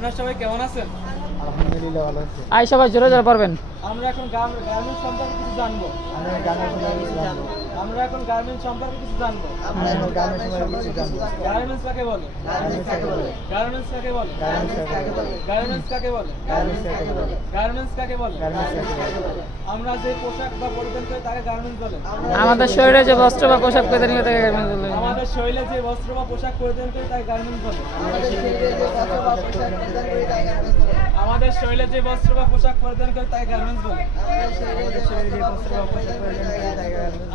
আপনারা সবাই কেমন আছেন? আলহামদুলিল্লাহ ভালো আছি। আই সবাই জোরে জোরে পারবেন। আমরা এখন গার্মেন্টস সম্পর্কে কিছু জানবো। গার্মেন্টস কাকে বলে? গার্মেন্টস কাকে বলে? আমরা যে পোশাক বা পরিধান করি তাকে গার্মেন্টস বলে। আমাদের শরীরে যে বস্ত্র বা পোশাক পরিধান করি তাকে গার্মেন্টস বলে। আমাদের শরীরে যে বস্ত্র বা পোশাক পরিধান করি তাকে গার্মেন্টস বলে। আমাদের শরীরে যে বস্ত্র বা পোশাক পরিধান করি তাকে গার্মেন্টস বলে।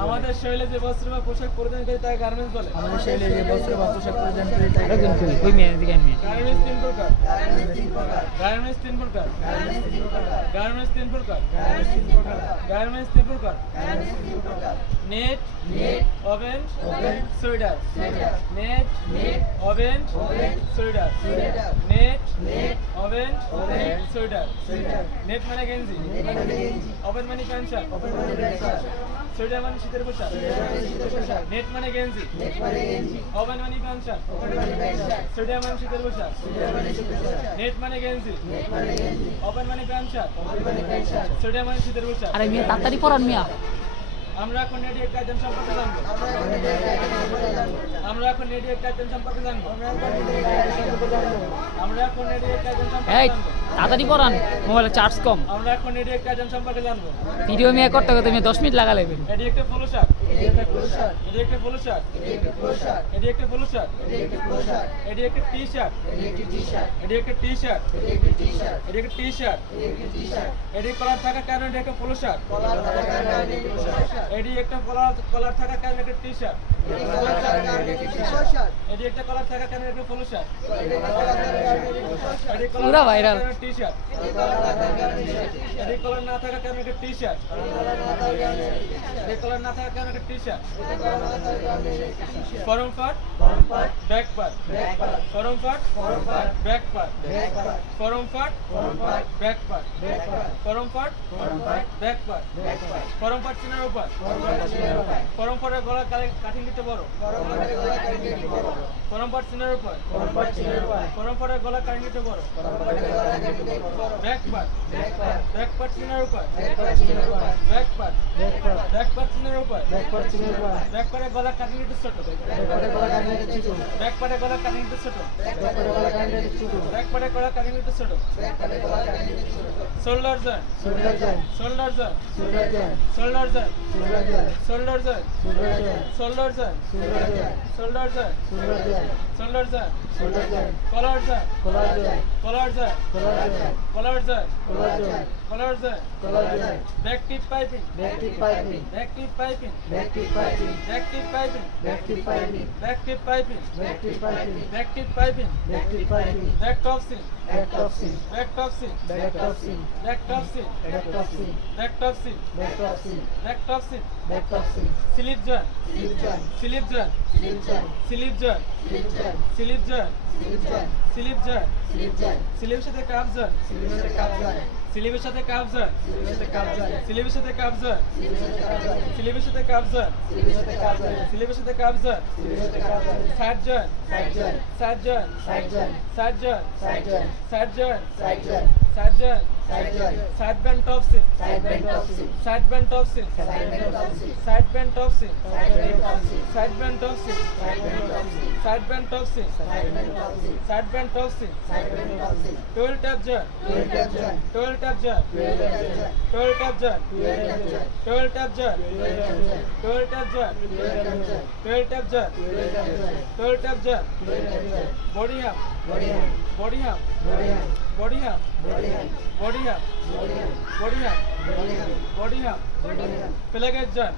আমাদের শরীরে যে বস্ত্র বা পোশাক পরিধান করি তাকে গার্মেন্টস বলে। গার্মেন্টস তিন প্রকার। গার্মেন্টস তিন প্রকার। গার্মেন্টস তিন প্রকার। গার্মেন্টস তিন প্রকার। Net, oven, sweater. Net, oven, sweater. Net, oven, sweater. Net মানে গেঞ্জি, ওভেন মানে প্যান্ট শার্ট, সোয়েটার মানে শীতের পোশাক। নেট মানে গেঞ্জি, ওভেন মানে প্যান্ট শার্ট, সোয়েটার মানে শীতের পোশাক। নেট মানে গেঞ্জি, ওভেন মানে প্যান্ট শার্ট, সোয়েটার মানে শীতের পোশাক। আরে মিয়া তাড়াতাড়ি পড়ান মিয়া। আমরা এখন নেট আইটেম সম্পর্কে জানবো। আমরা এখন নেট আইটেম সম্পর্কে জানবো। আমরা এখন নেট আইটেম সম্পর্কে এই জানবো। তাড়াতাড়ি পড়ান, মোবাইলে চার্জ কম। আমরা এখন নেট আইটেম সম্পর্কে জানবো। ভিডিও মিয়া করতে করতে তুমি 10 মিনিট লাগা লাগবে। এটি একটা পোলো শার্ট। এটি একটা পোলো শার্ট। এটি একটা পোলো শার্ট। এটি একটা পোলো শার্ট। এটি একটা টি শার্ট। এটি একটা টি শার্ট। এটি একটা টি শার্ট। এটি কলার থাকার কারণে এটি একটা পোলো শার্ট। এটি একটা কলার থাকার কারণে একটা টি শার্ট। এটি একটা কলার থাকার কারণে একটা পোলো শার্ট। এটি পুরা ভাইরাল টি শার্ট। এটি কলার না থাকার কারণে একটা টি শার্ট। এটি কলার না থাকার কারণে একটা T shirt. Front part, back part. Front part, back part. Front part, back part. Front part, back part. Front part চিনার উপর। ফরম পার্টের গলা কাটিং দিতে বড়। ফরম পার্ট চিনার উপর। ফরম পার্টের গলা কাটিং দিতে বড়। ব্যাক পার্ট, ব্যাক পার্ট চিনার উপর। ব্যাক পার্ট, ব্যাক পার্ট চিনার উপর। ব্যাক পার্টের গলা কাটিং দিতে ছোট। ব্যাক পার্টের গলা কাটিং দিতে ছোট। ব্যাক পার্টের গলা কাটিং দিতে ছোট। Shoulder joint, shoulder joint, shoulder joint, shoulder joint, shoulder joint, shoulder joint, shoulder joint, collar joint, collar joint, collar joint, collar joint, back tip piping, back tip piping, back tip piping, back tip piping, back tip piping, back tip piping, back tip piping, back tip piping, back tip piping, back tip piping, back topstitching, back topstitching, back topstitching, back topstitching, back topstitching, back topstitching, back topstitching, back topstitching, back topstitching, back topstitching, slip joint, slip joint, slip joint, slip joint, slip joint, স্লিপের সাথে cup joint, স্লিপের সাথে cup joint, স্লিপের সাথে cup joint, স্লিপের সাথে cup joint, স্লিপের সাথে cup joint, side joint, side joint, side joint, side joint, side joint, side band topstitching, side band topstitching, side band topstitching, side band topstitching, side band topstitching, side band topstitching, side band topstitching, twill tape joint, twill tape joint, twill tape joint, twill tape joint, twill tape joint, twill tape joint, twill tape joint, body hem, body hem, body hem, body hem, body hem, body হাম, ফ্ল্যাগের joint,